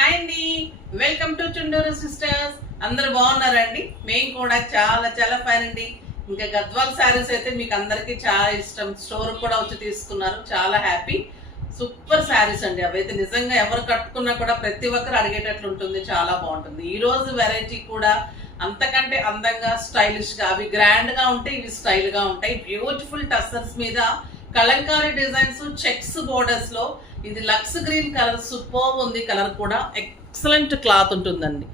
Hi అండి, welcome to Chunduru sisters. అందరు బాగున్నారండి? మేము కూడా చాలా చాలా ఫైన్ అండి. ఇంకా గద్వాల్ శారీస్ అయితే మీకు అందరికీ చాలా ఇష్టం. స్టోర్ కూడా వచ్చి తీసుకున్నారు, చాలా హ్యాపీ. సూపర్ శారీస్ అండి అవైతే. నిజంగా ఎవరు కట్టుకున్నా కూడా ప్రతి ఒక్కరు అడిగేటట్లు ఉంటుంది, చాలా బాగుంటుంది. ఈ రోజు వెరైటీ కూడా అంతకంటే అందంగా స్టైలిష్ గా, అవి గ్రాండ్ గా ఉంటాయి, ఇవి స్టైల్ గా ఉంటాయి. బ్యూటిఫుల్ టస్సర్స్ మీద కలంకారీ డిజైన్స్, చెక్స్ బోర్డర్స్ లో. ఇది లక్స్ గ్రీన్ కలర్, సూపర్ ఉంది కలర్ కూడా. ఎక్సలెంట్ క్లాత్ ఉంటుందండి,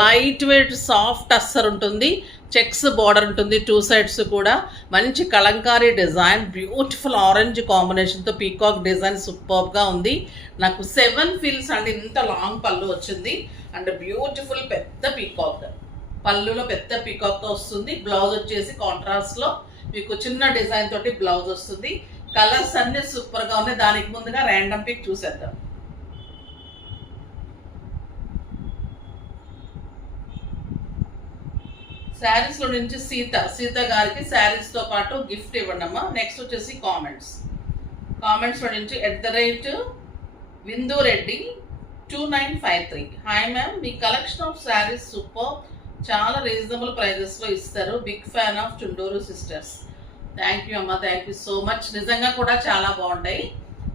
లైట్ వెయిట్ సాఫ్ట్ టస్సర్ ఉంటుంది, చెక్స్ బార్డర్ ఉంటుంది టూ సైడ్స్ కూడా. మంచి కలంకారీ డిజైన్, బ్యూటిఫుల్ ఆరెంజ్ కాంబినేషన్తో పీకాక్ డిజైన్ సూపర్గా ఉంది. నాకు 7 ఫీల్స్ అండి, ఇంత లాంగ్ పళ్ళు వచ్చింది. అండ్ బ్యూటిఫుల్ పెద్ద పీకాక్, పళ్ళులో పెద్ద పీకాక్తో వస్తుంది. బ్లౌజ్ వచ్చేసి కాంట్రాస్ట్లో మీకు చిన్న డిజైన్ తోటి బ్లౌజ్ వస్తుంది. కలర్స్ అన్ని సూపర్గా ఉన్నాయి. దానికి ముందుగా ర్యాండమ్ పిక్ చూసేద్దాం. శారీస్లో నుంచి సీత గారికి శారీస్తో పాటు గిఫ్ట్ ఇవ్వండి అమ్మా. నెక్స్ట్ వచ్చేసి కామెంట్స్లో నుంచి @విందూరెడ్డి 2953. హాయ్ మ్యామ్, మీ కలెక్షన్ ఆఫ్ శారీస్ సూపర్, చాలా రీజనబుల్ ప్రైజెస్లో ఇస్తారు. Big fan of Chunduru sisters. Thank you అమ్మ, థ్యాంక్ యూ సో మచ్. నిజంగా కూడా చాలా బాగుంటాయి.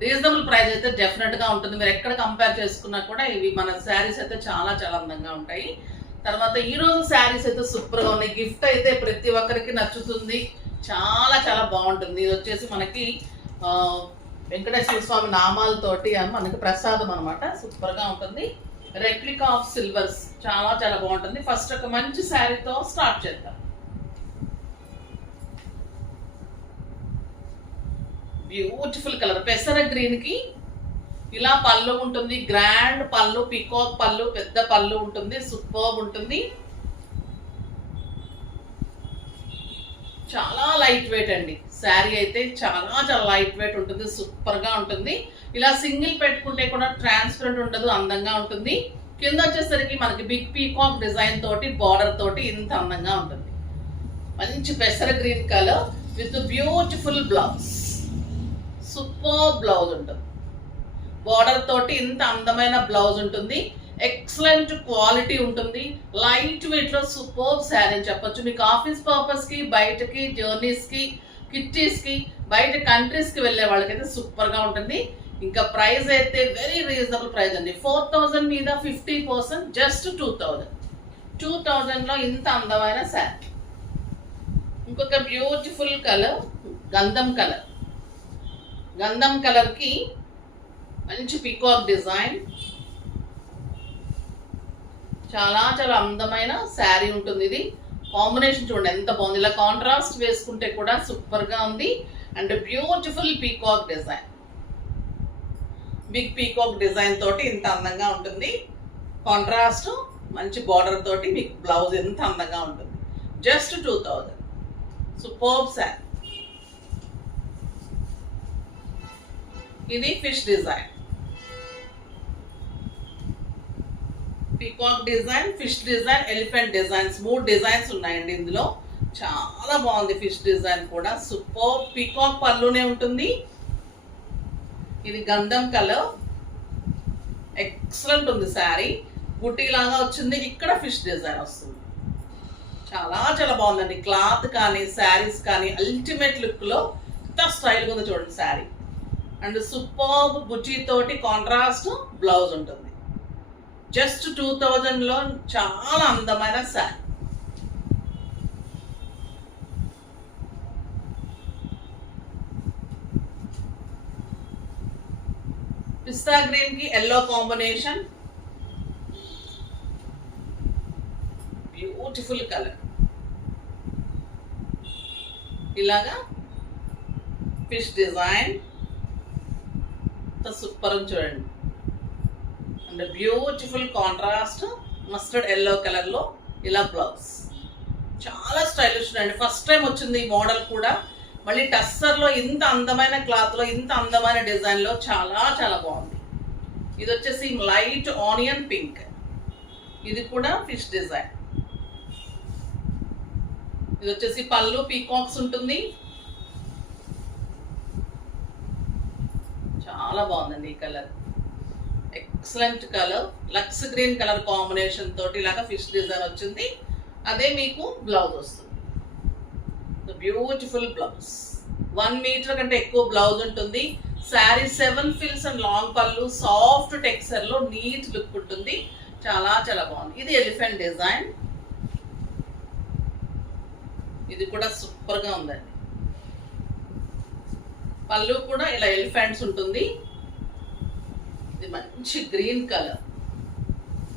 రీజనబుల్ ప్రైస్ అయితే డెఫినెట్గా ఉంటుంది. మీరు ఎక్కడ కంపేర్ చేసుకున్నా కూడా ఇవి మన శారీస్ అయితే చాలా చాలా అందంగా ఉంటాయి. తర్వాత ఈరోజు శారీస్ అయితే సూపర్గా ఉన్నాయి. గిఫ్ట్ అయితే ప్రతి ఒక్కరికి నచ్చుతుంది, చాలా చాలా బాగుంటుంది. ఇది వచ్చేసి మనకి వెంకటేశ్వర స్వామి నామాలతోటి మనకి ప్రసాదం అనమాట. సూపర్గా ఉంటుంది. రెప్లికా ఆఫ్ సిల్వర్స్, చాలా చాలా బాగుంటుంది. ఫస్ట్ ఒక మంచి శారీతో స్టార్ట్ చేద్దాం. బ్యూటిఫుల్ కలర్, పెసర గ్రీన్ కి ఇలా పళ్ళు ఉంటుంది. గ్రాండ్ పళ్ళు, పీకాక్ పళ్ళు, పెద్ద పళ్ళు ఉంటుంది. సూపర్ ఉంటుంది. చాలా లైట్ వెయిట్ అండి శారీ అయితే, చాలా చాలా లైట్ వెయిట్ ఉంటుంది. సూపర్ గా ఉంటుంది. ఇలా సింగిల్ పెట్టుకుంటే కూడా ట్రాన్స్పరెంట్ ఉండదు, అందంగా ఉంటుంది. కింద వచ్చేసరికి మనకి బిగ్ పీకాక్ డిజైన్ తోటి బార్డర్ తోటి ఇంత అందంగా ఉంటుంది. మంచి పెసర green colour with beautiful blouse, super blouse ఉంటుంది. బార్డర్ తోటి ఇంత అందమైన బ్లౌజ్ ఉంటుంది. ఎక్సలెంట్ క్వాలిటీ ఉంటుంది. లైట్ వెయిట్ లో సూపర్ శారీ అని చెప్పొచ్చు. మీకు ఆఫీస్ పర్పస్ కి, బయటకి జర్నీస్ కి, కిట్టీస్ కి, బయట కంట్రీస్ కి వెళ్ళే వాళ్ళకైతే సూపర్ గా ఉంటుంది. ఇంకా ప్రైస్ అయితే వెరీ రీజనబుల్ ప్రైస్ అండి. 4000 మీద 50%, జస్ట్ 2000 లో ఇంత అందమైన శారీ. ఇంకొక బ్యూటిఫుల్ కలర్ గంధం కలర్ కి మంచి పీకాక్ డిజైన్, చాలా చాలా అందమైన శారీ ఉంటుంది. ఇది కాంబినేషన్ చూడండి ఎంత బాగుంది. ఇలా కాంట్రాస్ట్ వేసుకుంటే కూడా సూపర్ గా ఉంది. And beautiful peacock design, big peacock design తోటి ఇంత అందంగా ఉంటుంది. కాంట్రాస్ట్ మంచి బార్డర్ తోటి మీకు బ్లౌజ్ ఎంత అందంగా ఉంటుంది. జస్ట్ 2000. సూపర్ శారీ. ఇది fish design, peacock design, fish design, elephant designs, 3 designs ఉన్నాయండి ఇందులో. చాలా బాగుంది ఫిష్ డిజైన్ కూడా. సూపర్ పీకాక్ పళ్ళునే ఉంటుంది. ఇది గంధం కలర్, ఎక్సలెంట్ ఉంది శారీ. బుట్టి లాగా వచ్చింది, ఇక్కడ ఫిష్ డిజైన్ వస్తుంది. చాలా చాలా బాగుందండి. క్లాత్ కానీ శారీస్ కానీ అల్టిమేట్ లుక్ లో ఎంత స్టైల్గా ఉంది చూడండి శారీ. అండ్ సూపర్ బుట్టి తోటి కాంట్రాస్ట్ బ్లౌజ్ ఉంటుంది. జస్ట్ 2000 లో చాలా అందమైన శారీ. పిస్తా గ్రీన్ కి ఎల్లో కాంబినేషన్, బ్యూటిఫుల్ కలర్. ఇలాగా ఫిష్ డిజైన్ సూపర్ చూడండి. And beautiful contrast mustard yellow colour లో ఇలా బ్లౌజ్, చాలా స్టైలిష్ అండి. ఫస్ట్ టైం వచ్చింది ఈ మోడల్ కూడా. మళ్ళీ టస్సర్ లో ఇంత అందమైన క్లాత్ లో, ఇంత అందమైన డిజైన్ లో చాలా చాలా బాగుంది. ఇది వచ్చేసి లైట్ ఆనియన్ పింక్, ఇది కూడా ఫిష్ డిజైన్. ఇది వచ్చేసి పళ్ళు పీకాక్స్ ఉంటుంది. చాలా బాగుందండి ఈ కలర్. ఎక్సలెంట్ కలర్, లక్స్ గ్రీన్ కలర్ కాంబినేషన్ తోటి ఇలాగా ఫిష్ డిజైన్ వచ్చింది. అదే మీకు బ్లౌజ్ వస్తుంది. బ్యూటిఫుల్ బ్లౌజ్, 1 మీటర్ కంటే ఎక్కువ బ్లౌజ్ ఉంటుంది. శారీ 7 ఫిల్స్ అండ్ లాంగ్ పళ్ళు, సాఫ్ట్ టెక్స్చర్ లో నీట్ లుక్ ఉంటుంది. చాలా చాలా బాగుంది. ఇది ఎలిఫెంట్ డిజైన్, ఇది కూడా సూపర్ గా ఉందండి. పళ్ళు కూడా ఇలా ఎలిఫెంట్స్ ఉంటుంది. ఇది మంచి గ్రీన్ కలర్,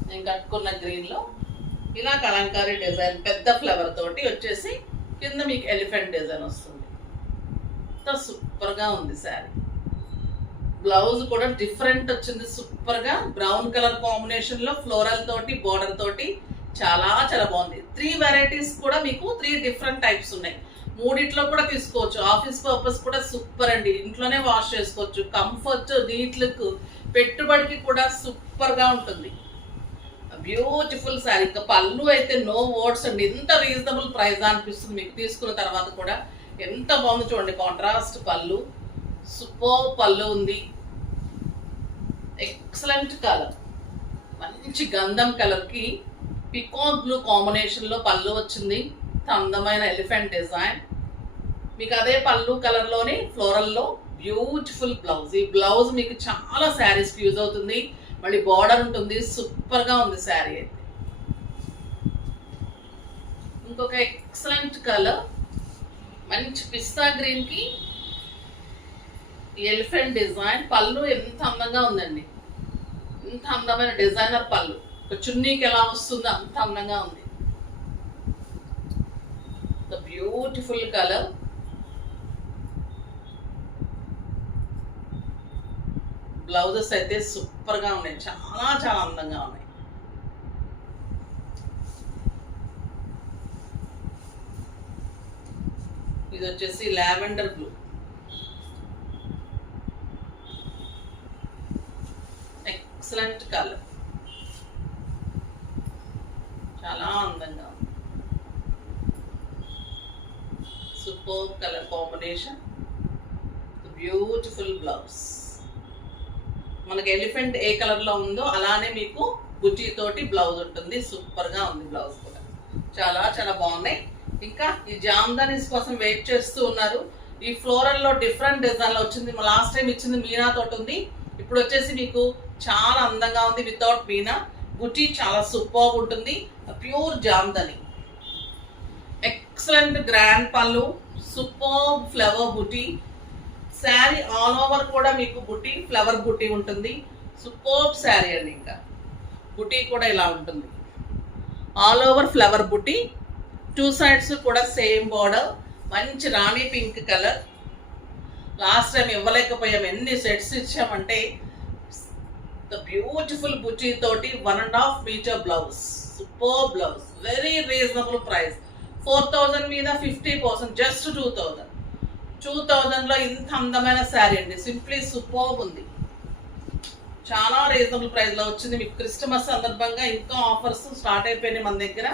నేను కట్టుకున్న గ్రీన్ లో ఇలా కలంకారీ డిజైన్ పెద్ద ఫ్లవర్ తోటి వచ్చేసి కింద మీకు ఎలిఫెంట్ డిజైన్ వస్తుంది. సూపర్ గా ఉంది శారీ. బ్లౌజ్ కూడా డిఫరెంట్ వచ్చింది, సూపర్ గా బ్రౌన్ కలర్ కాంబినేషన్ లో ఫ్లోరల్ తోటి బోర్డర్ తోటి చాలా చాలా బాగుంది. 3 వెరైటీస్ కూడా మీకు 3 డిఫరెంట్ టైప్స్ ఉన్నాయి. 3 కూడా తీసుకోవచ్చు. ఆఫీస్ పర్పస్ కూడా సూపర్ అండి, ఇంట్లోనే వాష్ చేసుకోవచ్చు. కంఫర్ట్, నీట్ లుక్, పెట్టుబడికి కూడా సూపర్ గా ఉంటుంది. బ్యూటిఫుల్ శారీ. ఇంకా పళ్ళు అయితే నో వర్డ్స్ అండి, ఎంత రీజనబుల్ ప్రైస్ అనిపిస్తుంది మీకు తీసుకున్న తర్వాత కూడా. ఎంత బాగుంది చూడండి, కాంట్రాస్ట్ పళ్ళు, సూపర్ పళ్ళు ఉంది. ఎక్సలెంట్ కలర్, మంచి గంధం కలర్ కి పికాక్ బ్లూ కాంబినేషన్ లో పళ్ళు వచ్చింది. అందమైన ఎలిఫెంట్ డిజైన్, మీకు అదే పళ్ళు కలర్ లోనే ఫ్లోరల్ లో బ్యూటిఫుల్ బ్లౌజ్. ఈ బ్లౌజ్ మీకు చాలా శారీస్ కి యూజ్ అవుతుంది. మళ్ళీ బార్డర్ ఉంటుంది, సూపర్ గా ఉంది శారీ అయితే. ఇంకొక ఎక్సలెంట్ కలర్, మంచి పిస్తా గ్రీన్ కి ఎలిఫెంట్ డిజైన్. పళ్ళు ఎంత అందంగా ఉందండి, ఎంత అందమైన డిజైనర్ పళ్ళు. ఒక చున్నీకి ఎలా వస్తుందో అంత అందంగా ఉంది. బ్యూటిఫుల్ కలర్, బ్లౌజెస్ అయితే సూపర్ గా ఉన్నాయి, చాలా చాలా అందంగా ఉన్నాయి. ఇది వచ్చేసి లావెండర్ బ్లూ, ఎక్సలెంట్ కలర్, చాలా అందంగా ఉంది. Super colour combination, beautiful blouse. మనకి ఎలిఫెంట్ ఏ కలర్ లో ఉందో అలానే మీకు బుట్టి తోటి బ్లౌజ్ ఉంటుంది. సూపర్ గా ఉంది బ్లౌజ్ కూడా, చాలా చాలా బాగున్నాయి. ఇంకా ఈ జామ్దానీస్ కోసం వెయిట్ చేస్తూ ఉన్నారు. ఈ ఫ్లోరల్ లో డిఫరెంట్ డిజైన్ లో వచ్చింది. లాస్ట్ టైం ఇచ్చింది మీనా తోటి ఉంది, ఇప్పుడు వచ్చేసి మీకు చాలా అందంగా ఉంది వితౌట్ మీనా. బుట్టి చాలా సూపర్ ఉంటుంది, ప్యూర్ జామ్దాని. ఎక్సలెంట్ గ్రాండ్ పళ్ళు, సూపర్ ఫ్లవర్ బుట్టి. శారీ ఆల్ ఓవర్ కూడా మీకు బుట్టి, ఫ్లవర్ బుట్టి ఉంటుంది. సూపర్ శారీ అండి. ఇంకా బుట్టి కూడా ఇలా ఉంటుంది, ఆల్ ఓవర్ ఫ్లవర్ బుట్టి. 2 సైడ్స్ కూడా సేమ్ బార్డర్. మంచి రాణి పింక్ కలర్. లాస్ట్ టైం ఇవ్వలేకపోయాం, ఎన్ని సెట్స్ ఇచ్చామంటే. ద బ్యూటిఫుల్ బుట్టి తోటి 1.5 metre blouse, super blouse, very reasonable price. 4000 మీద 50%, జస్ట్ 2000. 2000 లో ఇంత అందమైన శారీ అండి, సింప్లీ సూపర్ ఉంది. చాలా రీజనబుల్ ప్రైస్ లో వచ్చింది. మీకు క్రిస్టమస్ సందర్భంగా ఇంకా ఆఫర్స్ స్టార్ట్ అయిపోయినాయి మన దగ్గర.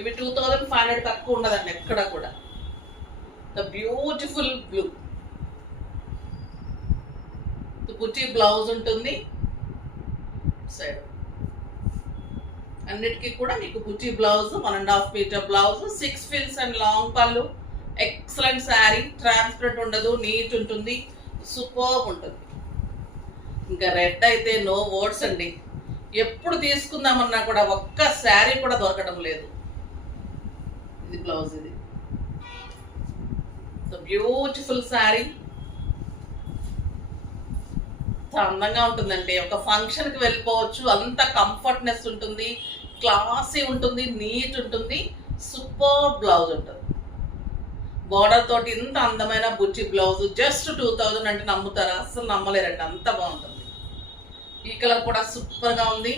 ఇవి 2500 తక్కువ ఉండదండి ఎక్కడ కూడా. ద బ్యూటిఫుల్ బ్లూ, బుట్టి బ్లౌజ్ ఉంటుంది. సైడ్ అన్నిటికీ కూడా మీకు బుట్టి బ్లౌజ్, 1.5 మీటర్ బ్లౌజ్, 6 ఫిల్స్ అండ్ లాంగ్ పళ్ళు. ఎక్సలెంట్ శారీ, ట్రాన్స్పరెంట్ ఉండదు, నీట్ ఉంటుంది, సూపర్ ఉంటుంది. ఇంకా రెడ్ అయితే నో వర్డ్స్ అండి, ఎప్పుడు తీసుకుందామన్నా కూడా ఒక్క శారీ కూడా దొరకడం లేదు. ఇది బ్లౌజ్, ఇది బ్యూటిఫుల్ శారీ, అందంగా ఉంటుందండి. ఒక ఫంక్షన్ కి వెళ్ళిపోవచ్చు, అంత కంఫర్ట్నెస్ ఉంటుంది, క్లాసీ ఉంటుంది, నీట్ ఉంటుంది, సూపర్ బ్లౌజ్ ఉంటుంది. బార్డర్ తోటి ఇంత అందమైన బుచ్చి బ్లౌజ్, జస్ట్ 2000 అంటే నమ్ముతారా? అస్సలు నమ్మలేరండి, అంత బాగుంటుంది. ఈ కలర్ కూడా సూపర్ గా ఉంది,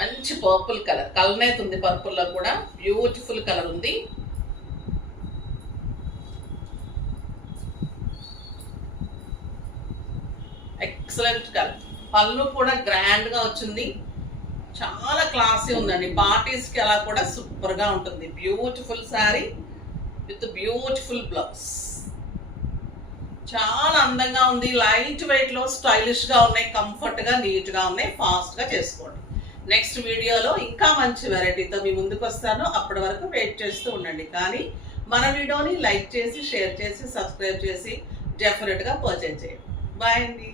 మంచి పర్పుల్ కలర్, కలనేత ఉంది పర్పుల్ లో కూడా, బ్యూటిఫుల్ కలర్ ఉంది. Excellent colour. పళ్ళు కూడా గ్రాండ్ గా వచ్చింది, చాలా క్లాసీ ఉందండి. పార్టీస్ కి అలా కూడా సూపర్ గా ఉంటుంది. Beautiful sari with beautiful blouse, చాలా అందంగా ఉంది, లైట్ వెయిట్ లో స్టైలిష్ గా ఉన్నాయి, కంఫర్ట్ గా నీట్ గా ఉన్నాయి, ఫాస్ట్ గా చేసుకోండి. నెక్స్ట్ వీడియోలో ఇంకా మంచి వెరైటీతో మీ ముందుకు వస్తాను. అప్పటి వరకు వెయిట్ చేస్తూ ఉండండి. కానీ మన వీడియోని లైక్ చేసి, షేర్ చేసి, సబ్స్క్రైబ్ చేసి డెఫినెట్ గా పర్చేజ్ చేయండి. బాయ్ అండి.